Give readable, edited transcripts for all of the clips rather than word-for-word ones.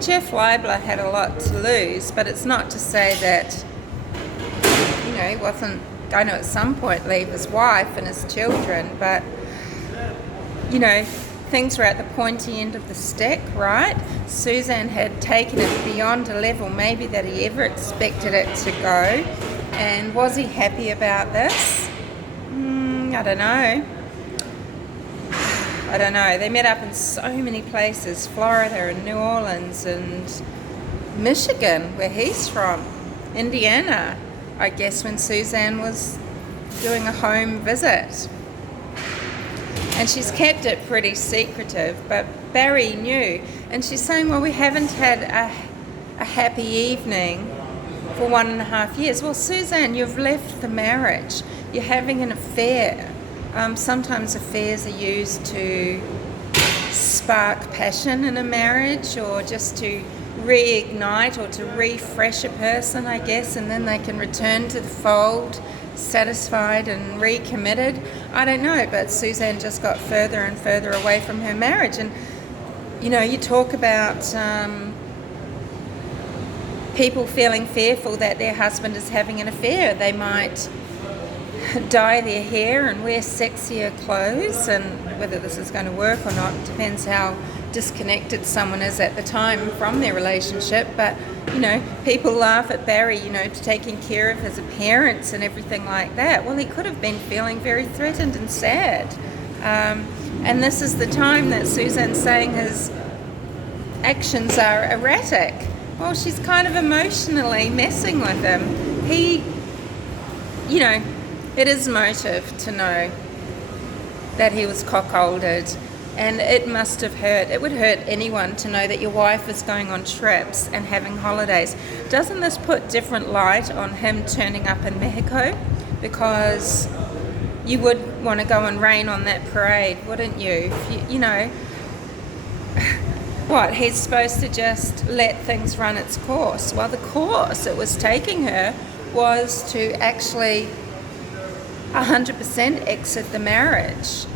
Jeff Leibler had a lot to lose, but it's not to say that, he wasn't going to at some point leave his wife and his children, but, things were at the pointy end of the stick, right? Suzanne had taken it beyond a level maybe that he ever expected it to go. And was he happy about this? I don't know. They met up in so many places, Florida and New Orleans and Michigan, where he's from, Indiana, I guess, when Suzanne was doing a home visit. And she's kept it pretty secretive, but Barry knew. And she's saying, well, we haven't had a happy evening for 1.5 years. Well, Suzanne, you've left the marriage. You're having an affair. Sometimes affairs are used to spark passion in a marriage, or just to reignite or to refresh a person, I guess, and then they can return to the fold satisfied and recommitted. I don't know, but Suzanne just got further and further away from her marriage. And you talk about people feeling fearful that their husband is having an affair. They might dye their hair and wear sexier clothes, and whether this is going to work or not depends how disconnected someone is at the time from their relationship. But people laugh at Barry, taking care of his appearance and everything like that. Well, he could have been feeling very threatened and sad, and this is the time that Suzanne's saying his actions are erratic. Well, she's kind of emotionally messing with him. It is motive to know that he was cuckolded, and it must have hurt. It would hurt anyone to know that your wife is going on trips and having holidays. Doesn't this put different light on him turning up in Mexico? Because you would want to go and rain on that parade, wouldn't you? What, he's supposed to just let things run its course? Well, the course it was taking her was to actually 100% exit the marriage.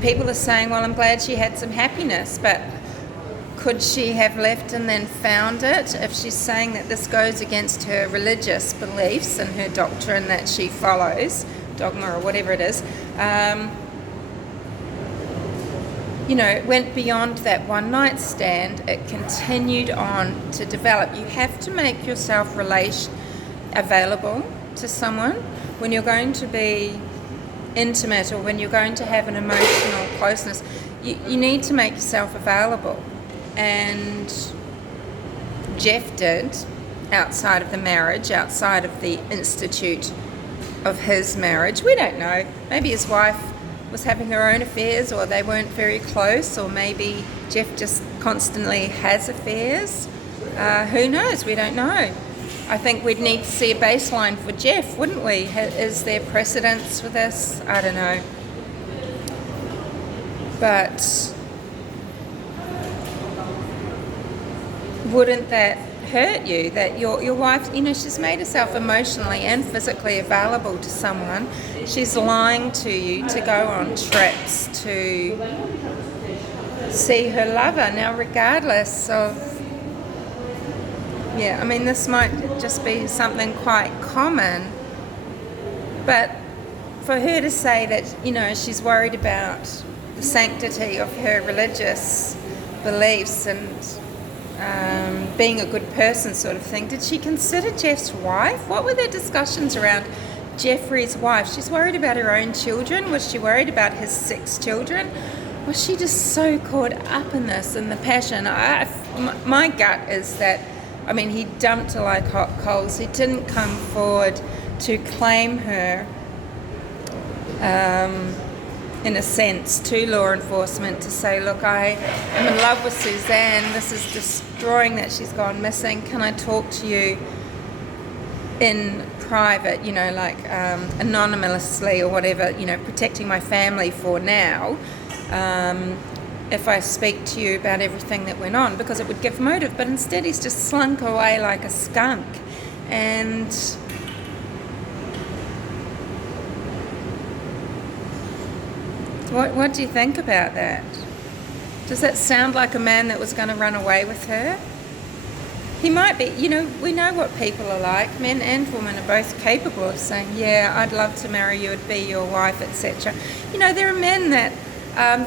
People are saying, well, I'm glad she had some happiness, but could she have left and then found it? If she's saying that this goes against her religious beliefs and her doctrine that she follows, dogma or whatever it is, it went beyond that one night stand. It continued on to develop. You have to make yourself available to someone when you're going to be intimate, or when you're going to have an emotional closeness. You need to make yourself available, and Jeff did, outside of the marriage, outside of the institute of his marriage. We don't know. Maybe his wife was having her own affairs, or they weren't very close, or maybe Jeff just constantly has affairs. Who knows? We don't know. I think we'd need to see a baseline for Jeff, wouldn't we? Is there precedence for this? I don't know. But wouldn't that hurt you, that your wife, she's made herself emotionally and physically available to someone. She's lying to you to go on trips to see her lover. Now, regardless of, this might just be something quite common, but for her to say that, she's worried about the sanctity of her religious beliefs and being a good person sort of thing, did she consider Jeff's wife? What were their discussions around Jeffrey's wife? She's worried about her own children. Was she worried about his 6 children? Was she just so caught up in this and the passion? My gut is that, he dumped her like hot coals. He didn't come forward to claim her, in a sense, to law enforcement, to say, look, I am in love with Suzanne. This is destroying that she's gone missing. Can I talk to you in private, anonymously or whatever, protecting my family for now, if I speak to you about everything that went on, because it would give motive. But instead he's just slunk away like a skunk. And what do you think about that? Does that sound like a man that was going to run away with her? He might be. You know, we know what people are like. Men and women are both capable of saying, yeah, I'd love to marry you, I'd be your wife, etc. You know, there are men that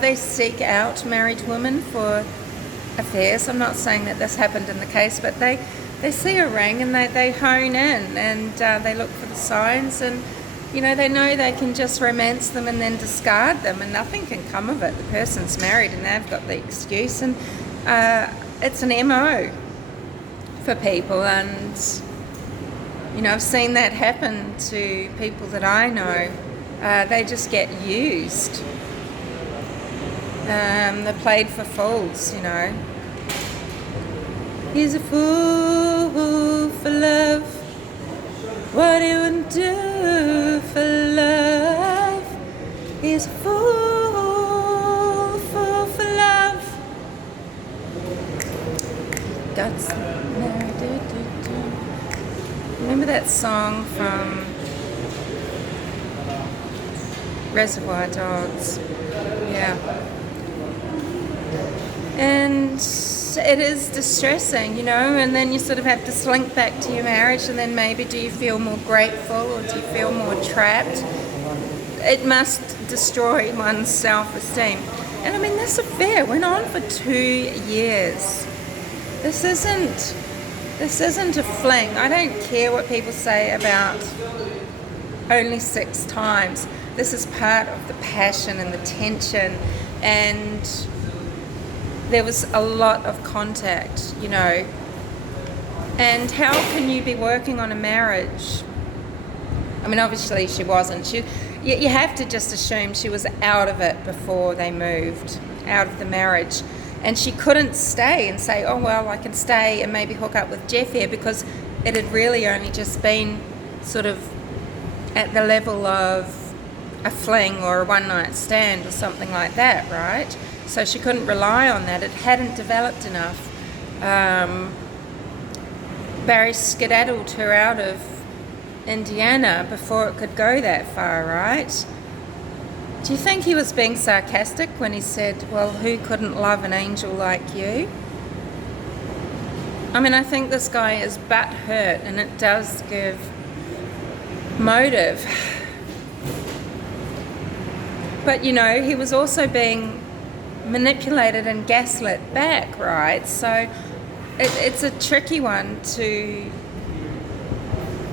they seek out married women for affairs. I'm not saying that this happened in the case, but they see a ring and they hone in and they look for the signs, and you know, they know they can just romance them and then discard them and nothing can come of it. The person's married and they've got the excuse, and it's an MO for people. And you know, I've seen that happen to people that I know. They just get used. They're played for fools, you know. He's a fool for love. What he would do for love. He's a fool for love. God's married. Remember that song from Reservoir Dogs? Yeah. And it is distressing, you know, and then you sort of have to slink back to your marriage, and then maybe do you feel more grateful or do you feel more trapped? It must destroy one's self-esteem. And I mean, this affair went on for 2 years. This isn't a fling. I don't care what people say about only 6 times. This is part of the passion and the tension, and there was a lot of contact, you know. And how can you be working on a marriage? I mean, obviously she wasn't. You have to just assume she was out of it before they moved, out of the marriage. And she couldn't stay and say, oh, well, I can stay and maybe hook up with Jeff here, because it had really only just been sort of at the level of a fling or a one-night stand or something like that, right? So she couldn't rely on that. It hadn't developed enough. Barry skedaddled her out of Indiana before it could go that far, right? Do you think he was being sarcastic when he said, well, who couldn't love an angel like you? I mean, I think this guy is butthurt, and it does give motive. But, you know, he was also being manipulated and gaslit back, right? So it's a tricky one to,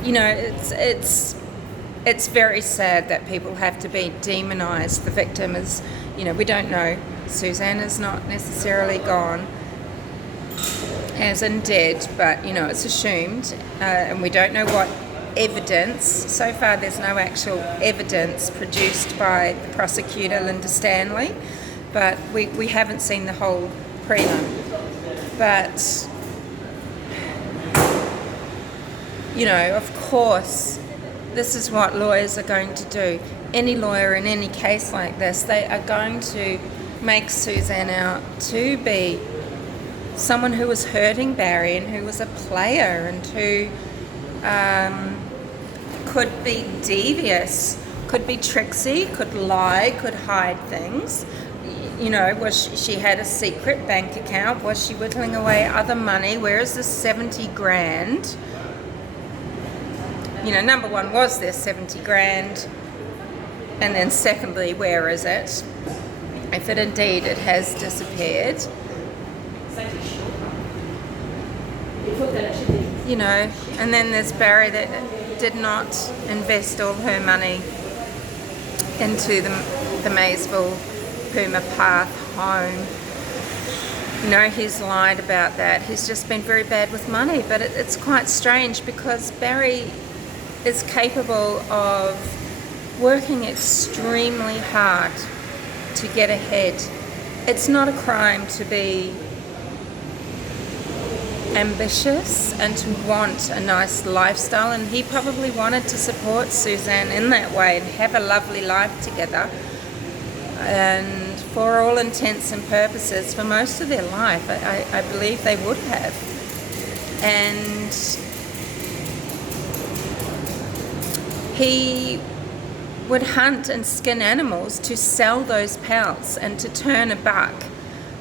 you know, it's very sad that people have to be demonized. The victim is, you know, we don't know. Suzanne is not necessarily gone, as in dead, but, you know, it's assumed, and we don't know what evidence. So far there's no actual evidence produced by the prosecutor, Linda Stanley, but we haven't seen the whole prelim. But, you know, of course, this is what lawyers are going to do. Any lawyer in any case like this, they are going to make Suzanne out to be someone who was hurting Barry and who was a player and who could be devious, could be tricksy, could lie, could hide things. You know, she had a secret bank account? Was she whittling away other money? Where is this 70 grand? You know, number one, was there 70 grand? And then secondly, where is it? If it indeed it has disappeared. You know, and then there's Barry that did not invest all her money into the Maysville Puma Path home. You know, he's lied about that. He's just been very bad with money, but it's quite strange because Barry is capable of working extremely hard to get ahead. It's not a crime to be ambitious and to want a nice lifestyle, and he probably wanted to support Suzanne in that way and have a lovely life together. And for all intents and purposes, for most of their life, I believe they would have. And he would hunt and skin animals to sell those pelts and to turn a buck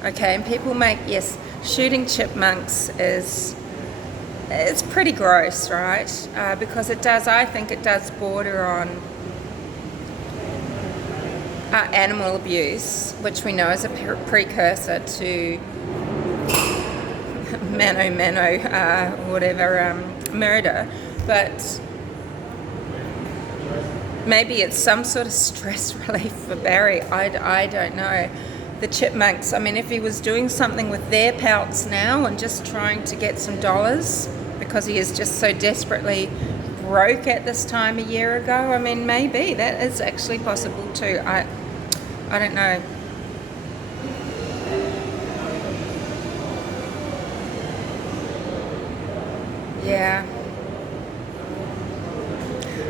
Okay, and people make, yes, shooting chipmunks is, it's pretty gross, right? Because it does, I think it does border on animal abuse, which we know is a precursor to murder. But maybe it's some sort of stress relief for Barry. I don't know. The chipmunks, I mean, if he was doing something with their pelts now and just trying to get some dollars because he is just so desperately broke at this time a year ago, I mean, maybe that is actually possible too. I don't know. Yeah.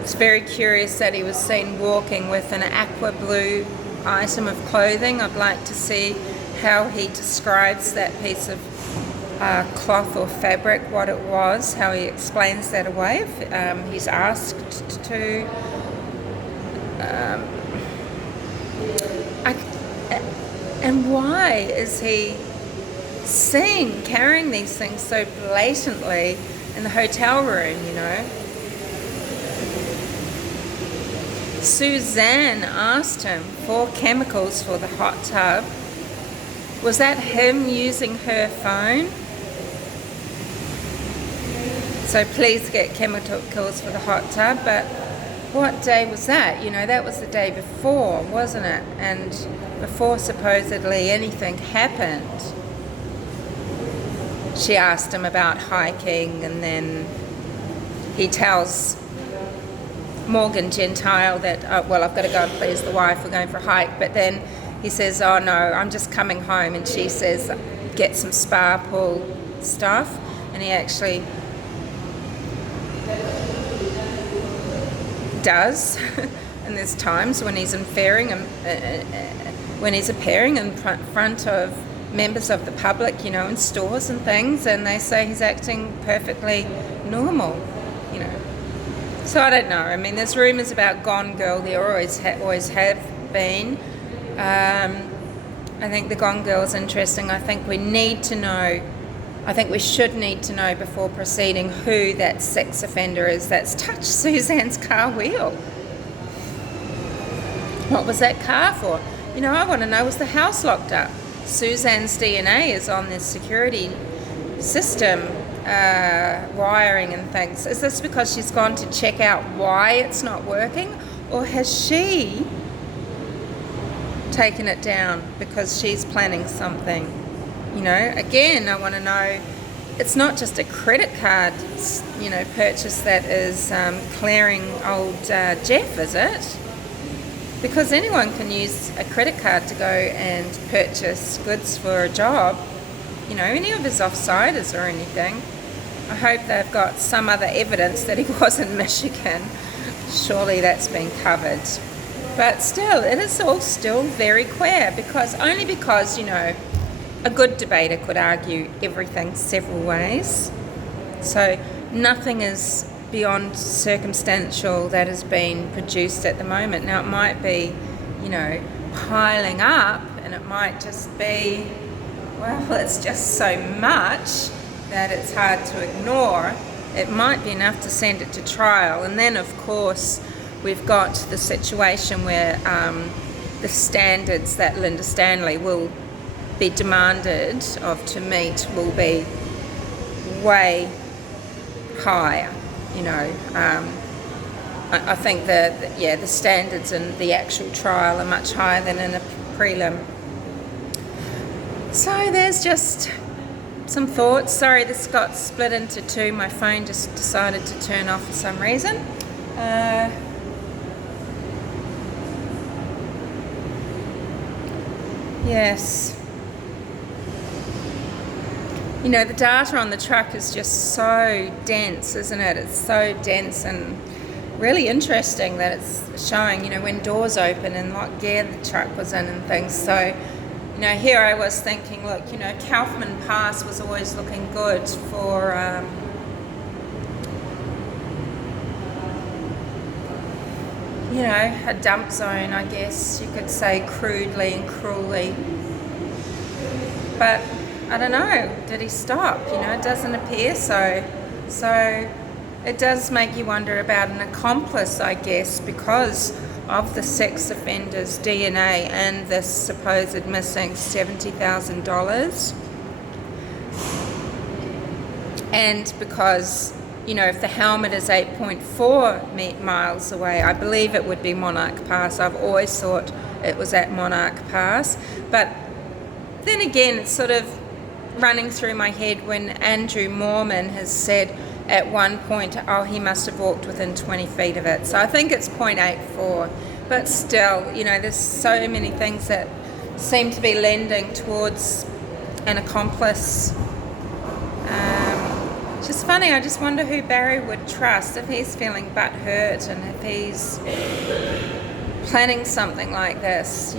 It's very curious that he was seen walking with an aqua blue item of clothing. I'd like to see how he describes that piece of cloth or fabric, what it was, how he explains that away, if he's asked to. And why is he seen carrying these things so blatantly in the hotel room, you know? Suzanne asked him for chemicals for the hot tub. Was that him using her phone? So please get chemicals for the hot tub, but what day was that? You know, that was the day before, wasn't it? And before supposedly anything happened. She asked him about hiking, and then he tells Morgan Gentile that, oh, well, I've got to go and please the wife, we're going for a hike. But then he says, oh no, I'm just coming home. And she says, get some spa pool stuff. And he actually does. And there's times when he's appearing in front of members of the public, you know, in stores and things, and they say he's acting perfectly normal, you know. So I don't know. I mean, there's rumours about Gone Girl. There always have been. I think the Gone Girl is interesting. I think we need to know. I think we should need to know before proceeding who that sex offender is that's touched Suzanne's car wheel. What was that car for? You know, I want to know, was the house locked up? Suzanne's DNA is on this security system, wiring and things. Is this because she's gone to check out why it's not working? Or has she taken it down because she's planning something? You know, again, I want to know, it's not just a credit card, you know, purchase that is clearing old Jeff, is it? Because anyone can use a credit card to go and purchase goods for a job. You know, any of his offsiders or anything. I hope they've got some other evidence that he was in Michigan. Surely that's been covered. But still, it is all still very queer, because you know, a good debater could argue everything several ways. So nothing is beyond circumstantial that has been produced at the moment. Now it might be, you know, piling up, and it might just be, well, it's just so much that it's hard to ignore. It might be enough to send it to trial. And then of course we've got the situation where the standards that Linda Stanley will be demanded of to meet will be way higher. You know, I think the standards in the actual trial are much higher than in a prelim. So there's just some thoughts. Sorry, this got split into two. My phone just decided to turn off for some reason. Yes. You know, the data on the truck is just so dense, isn't it? It's so dense and really interesting that it's showing, you know, when doors open and what gear the truck was in and things. So, you know, here I was thinking, look, you know, Kaufman Pass was always looking good for you know, a dump zone, I guess you could say, crudely and cruelly. But I don't know, did he stop? It doesn't appear so. So it does make you wonder about an accomplice, I guess, because of the sex offender's DNA and this supposed missing $70,000. And because, if the helmet is 8.4 miles away, I believe it would be Monarch Pass. I've always thought it was at Monarch Pass. But then again, it's sort of running through my head when Andrew Mormon has said at one point, he must have walked within 20 feet of it. So I think it's 0.84. But still, there's so many things that seem to be lending towards an accomplice. Just funny, I just wonder who Barry would trust if he's feeling butthurt and if he's planning something like this,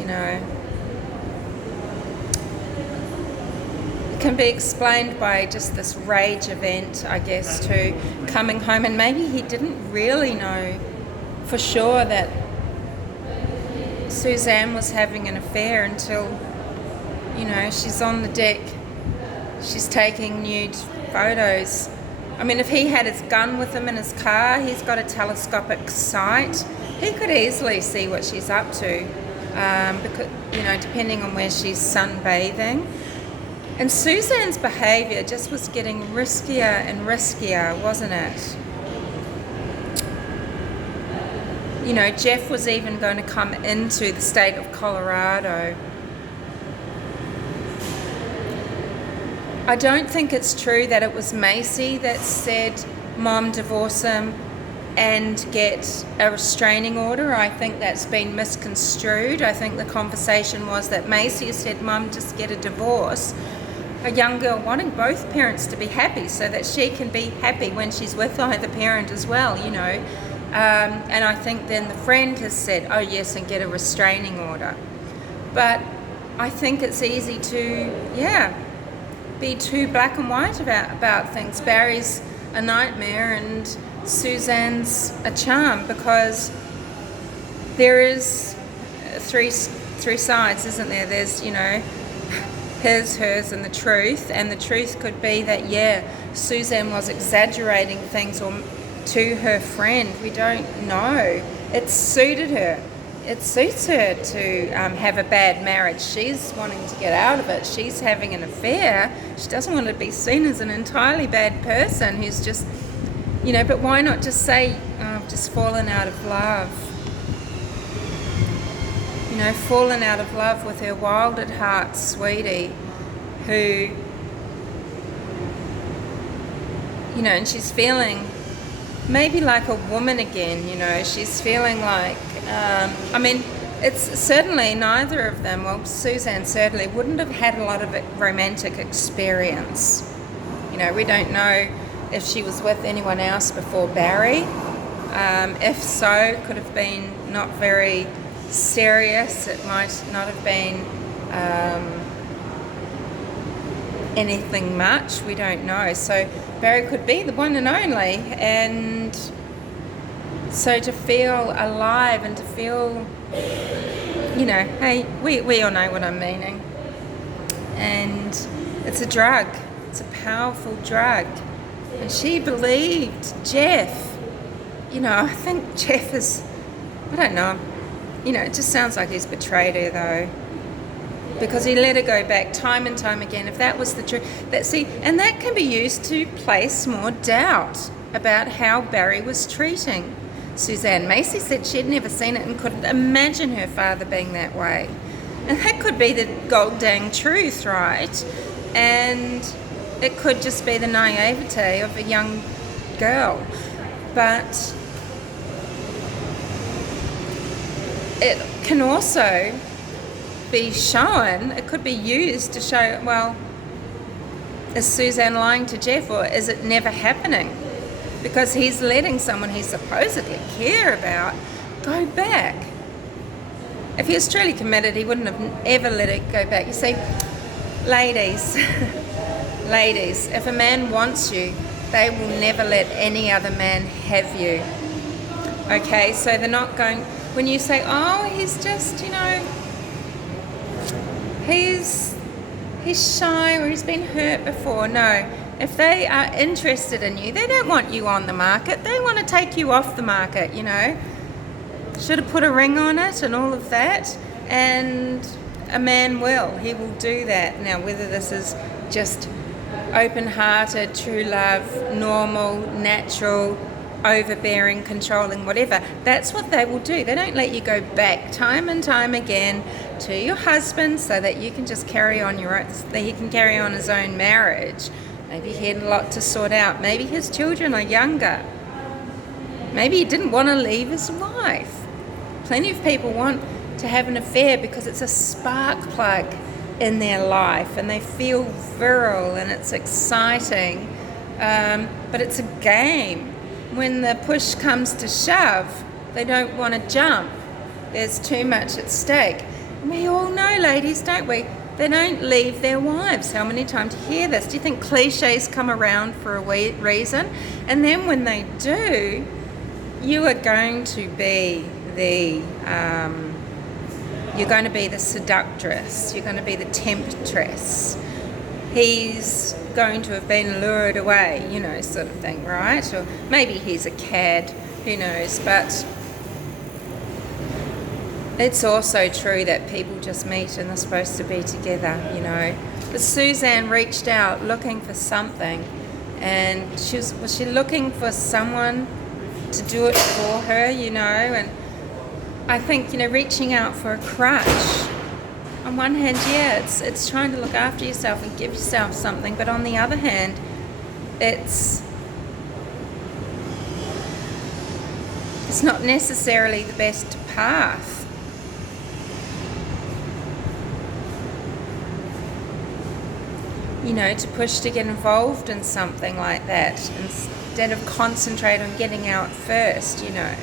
It can be explained by just this rage event, I guess, too, coming home, and maybe he didn't really know for sure that Suzanne was having an affair until, she's on the deck, she's taking nude photos. I mean, if he had his gun with him in his car, he's got a telescopic sight, he could easily see what she's up to, because, depending on where she's sunbathing. And Suzanne's behaviour just was getting riskier and riskier, wasn't it? Jeff was even going to come into the state of Colorado. I don't think it's true that it was Macy that said, Mom, divorce him and get a restraining order. I think that's been misconstrued. I think the conversation was that Macy said, Mom, just get a divorce. A young girl wanting both parents to be happy so that she can be happy when she's with either parent as well, And I think then the friend has said, oh yes, and get a restraining order. But I think it's easy to, be too black and white about things. Barry's a nightmare and Suzanne's a charm, because there is three sides, isn't there? There's, his, hers, and the truth. And the truth could be that, Suzanne was exaggerating things to her friend. We don't know. It suited her. It suits her to have a bad marriage. She's wanting to get out of it. She's having an affair. She doesn't want to be seen as an entirely bad person who's just, but why not just say, I've just fallen out of love. Fallen out of love with her wild at heart sweetie who, and she's feeling maybe like a woman again, she's feeling like, it's certainly neither of them, well, Suzanne certainly wouldn't have had a lot of romantic experience. We don't know if she was with anyone else before Barry. If so, could have been not very serious. It might not have been anything much. We don't know. So Barry could be the one and only, and so to feel alive and to feel, hey, we all know what I'm meaning. And it's a drug. It's a powerful drug. And she believed Jeff. I think Jeff is, I don't know, it just sounds like he's betrayed her though. Because he let her go back time and time again. If that was the truth, and that can be used to place more doubt about how Barry was treating Suzanne. Macy said she'd never seen it and couldn't imagine her father being that way. And that could be the gold dang truth, right? And it could just be the naivete of a young girl. But it can also be shown, it could be used to show, well, is Suzanne lying to Jeff, or is it never happening? Because he's letting someone he supposedly care about go back. If he was truly committed, he wouldn't have ever let it go back. You see, ladies, if a man wants you, they will never let any other man have you. Okay, so they're not going, when you say, oh, he's just, he's shy or he's been hurt before. No, if they are interested in you, they don't want you on the market. They want to take you off the market, you know. Should have put a ring on it and all of that. And a man will. He will do that. Now, whether this is just open-hearted, true love, normal, natural, overbearing, controlling, whatever, that's what they will do. They don't let you go back time and time again to your husband so that you can just carry on your own, that he can carry on his own marriage. Maybe he had a lot to sort out. Maybe his children are younger. Maybe he didn't want to leave his wife. Plenty of people want to have an affair because it's a spark plug in their life and they feel virile and it's exciting, but it's a game. When the push comes to shove, they don't want to jump. There's too much at stake. We all know, ladies, don't we? They don't leave their wives. How many times do you hear this? Do you think cliches come around for a reason? And then when they do, you are going to be the seductress. You're going to be the temptress. He's going to have been lured away, you know, sort of thing, right? Or maybe he's a cad, who knows? But it's also true that people just meet and they're supposed to be together, you know. But Suzanne reached out looking for something, and was she looking for someone to do it for her, you know? And I think, you know, reaching out for a crutch, on one hand, yeah, it's trying to look after yourself and give yourself something, but on the other hand, it's not necessarily the best path. You know, to push to get involved in something like that instead of concentrate on getting out first, you know.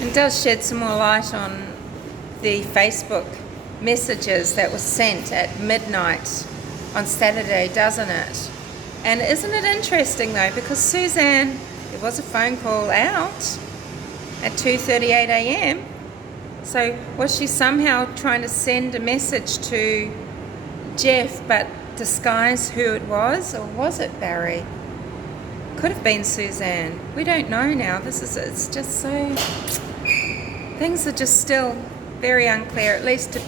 It does shed some more light on the Facebook messages that were sent at midnight on Saturday, doesn't it? And isn't it interesting though, because Suzanne, there was a phone call out at 2:38 a.m. So was she somehow trying to send a message to Jeff but disguise who it was, or was it Barry? Could have been Suzanne. We don't know now. It's just so, things are just still very unclear, at least to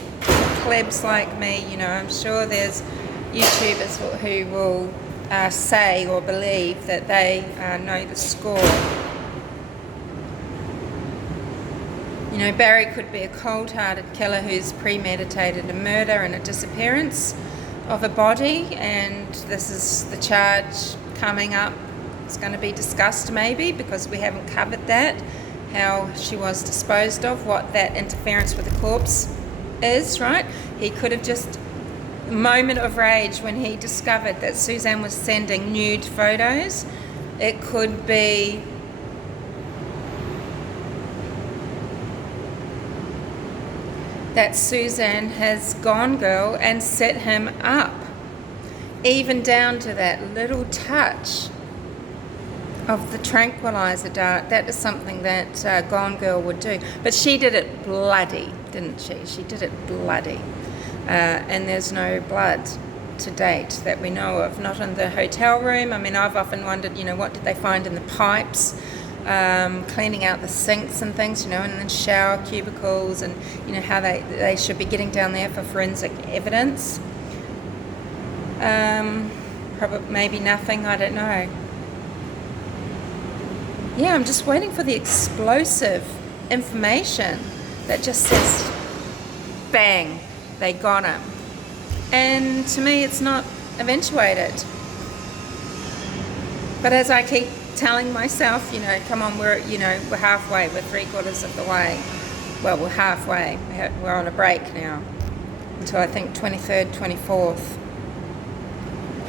plebs like me, you know. I'm sure there's YouTubers who will say or believe that they know the score. You know, Barry could be a cold-hearted killer who's premeditated a murder and a disappearance of a body, and this is the charge coming up. It's going to be discussed maybe, because we haven't covered that, how she was disposed of, what that interference with the corpse is, right? He could have just, a moment of rage when he discovered that Suzanne was sending nude photos. It could be that Suzanne has gone girl and set him up, even down to that little touch of the tranquilizer dart. That is something that Gone Girl would do. But she did it bloody, didn't she? She did it bloody. And there's no blood to date that we know of, not in the hotel room. I mean, I've often wondered, you know, what did they find in the pipes, cleaning out the sinks and things, you know, and then shower cubicles, and, you know, how they should be getting down there for forensic evidence. Probably, maybe nothing, I don't know. Yeah, I'm just waiting for the explosive information that just says, bang, they got him. And to me, it's not eventuated. But as I keep telling myself, you know, come on, we're halfway, we're 3/4 of the way. Well, we're halfway. We're on a break now until I think 23rd, 24th,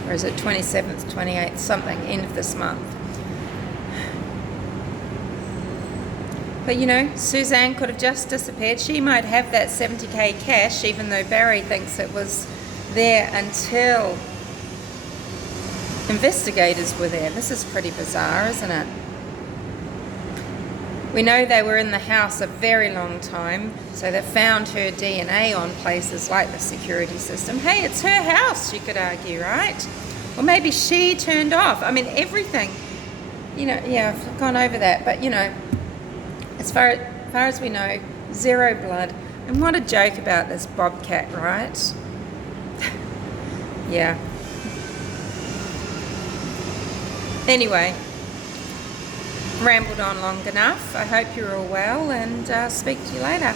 or is it 27th, 28th, something, end of this month. But, you know, Suzanne could have just disappeared. She might have that 70k cash, even though Barry thinks it was there until investigators were there. This is pretty bizarre, isn't it? We know they were in the house a very long time, so they found her DNA on places like the security system. Hey, it's her house, you could argue, right? Or maybe she turned off. I mean, everything. You know, yeah, I've gone over that. But, you know, as far as we know, 0 blood. And what a joke about this bobcat, right? Yeah. Anyway, rambled on long enough. I hope you're all well, and speak to you later.